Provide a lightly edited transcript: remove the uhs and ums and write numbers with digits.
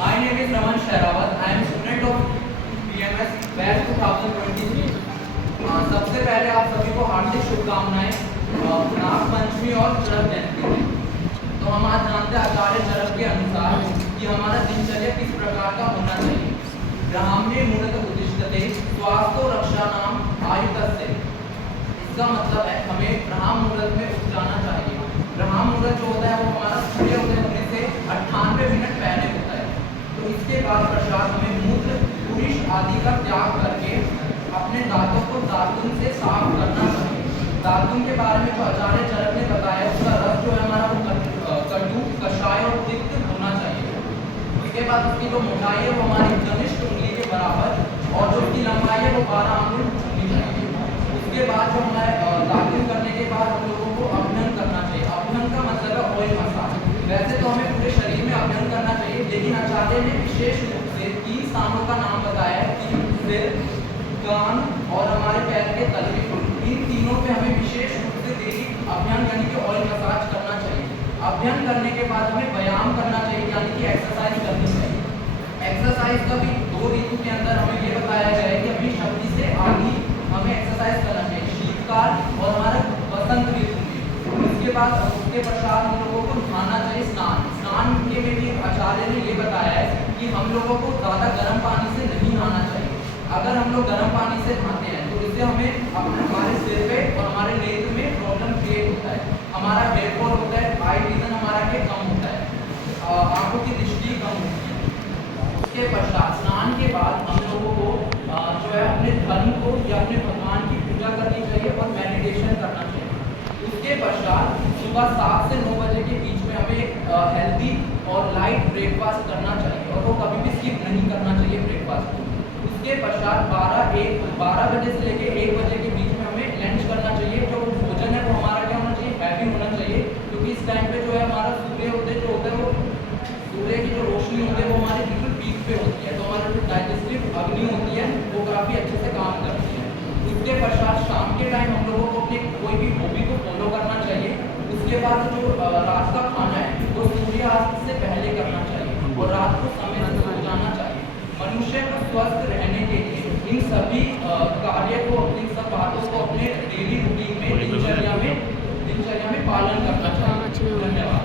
My name is Raman Shehrawat. I am student of BMS batch 2023। सबसे पहले आप सभी को हार्दिक शुभकामनाएं नाग पंचमी और चरक जयंती की। तो हम आज जानते हैं आचार्य चरक के अनुसार कि हमारा दिनचर्या किस प्रकार का होना चाहिए। ब्राह्मणे मुहूर्त उद्दिश्यते स्वास्थ्य रक्षा नाम आयुतस्य। इसका मतलब है हमें ब्राह्म मुहूर्त में उठ जाना चाहिए। ब्राह्म मुहूर्त जो होता है वो हमारा सूर्य उदय होने से 98 मिनट पहले होता है। तो इसके बाद पश्चात हमें मूत्र पुरुष आदि का त्याग करके अपने दांतों को दातुन से साफ करना चाहिए। दातुन के बारे में जो आचार्य चरक ने बताया उसका रस जो है हमारा वो कटु कषाय और तिक्त होना चाहिए। उसके बाद उसकी जो मोटाई है वो हमारी कनिष्ठ उंगली के बराबर और जो उसकी लंबाई है वो 12 अंगुल होनी चाहिए। उसके बाद जो हमारे दातुन करने के बाद हम लोगों को अभ्यंग करना चाहिए। अभ्यंग का मतलब है ऑयल मसाज। वैसे तो हमें पूरे शरीर में अभ्यंग करना चाहिए, लेकिन आचार्य ने विशेष रूप से 3 स्थानों का नाम बताया है कि सिर, कान और हमारे पैर के तलवे। इन तीनों पे हमें विशेष रूप से डेली अभ्यंग यानी कि ऑयल मसाज करना चाहिए। अभ्यंग करने के बाद हमें व्यायाम करना चाहिए यानी कि एक्सरसाइज करनी चाहिए। एक्सरसाइज का भी 2 ऋतु के अंदर हमें ये बताया गया है कि अपनी शक्ति से आगे हमें एक्सरसाइज करना चाहिए, शीतकाल और हमारा वसंत ऋतु में। उसके बाद उसके पश्चात हम लोगों को नहाना चाहिए। स्नान के में भी आचार्य ने ये बताया है कि हम लोगों को ज़्यादा गर्म पानी से नहीं नहाना चाहिए। अगर हम लोग गर्म पानी से नहाते हैं तो इससे हमें हमारे सिर पे और हमारे नेत्र में प्रॉब्लम क्रिएट होता है, हमारा हेयर फॉल होता है, आई विजन हमारा के कम होता है, आंखों की दृष्टि कम होती है। उसके पश्चात स्नान के बाद हम लोगों को जो है अपने धर्म को या अपने भगवान की पूजा करनी चाहिए और मेडिटेशन करना चाहिए। उसके पश्चात सुबह 7 से 9 बजे के बीच में हमें एक हेल्दी और लाइट ब्रेकफास्ट करना चाहिए और वो कभी भी स्किप नहीं करना चाहिए ब्रेकफास्ट को। उसके पश्चात 12 बजे से लेकर 1 बजे के बीच में हमें लंच करना चाहिए। जो भोजन है वो हमारा क्या होना चाहिए, हैवी होना चाहिए, क्योंकि इस टाइम पे जो है हमारा सूर्योदय जो होता है वो सूर्य की जो रोशनी होती है वो हमारे बिल्कुल पीक पे होती है, तो हमारा जो डाइजेस्टिव अग्नि होती है वो काफ़ी अच्छे से काम करती है। उसके पश्चात शाम के टाइम हम लोगों को अपने कोई भी हॉबी को फॉलो करना चाहिए। उसके बाद जो रात का खाना है वो सूर्यास्त से पहले करना चाहिए और रात को समय से सो जाना चाहिए। मनुष्य को स्वस्थ रहने के लिए इन सभी कार्य को, इन सब बातों को अपने डेली रूटीन में दिनचर्या में पालन करना चाहिए। धन्यवाद।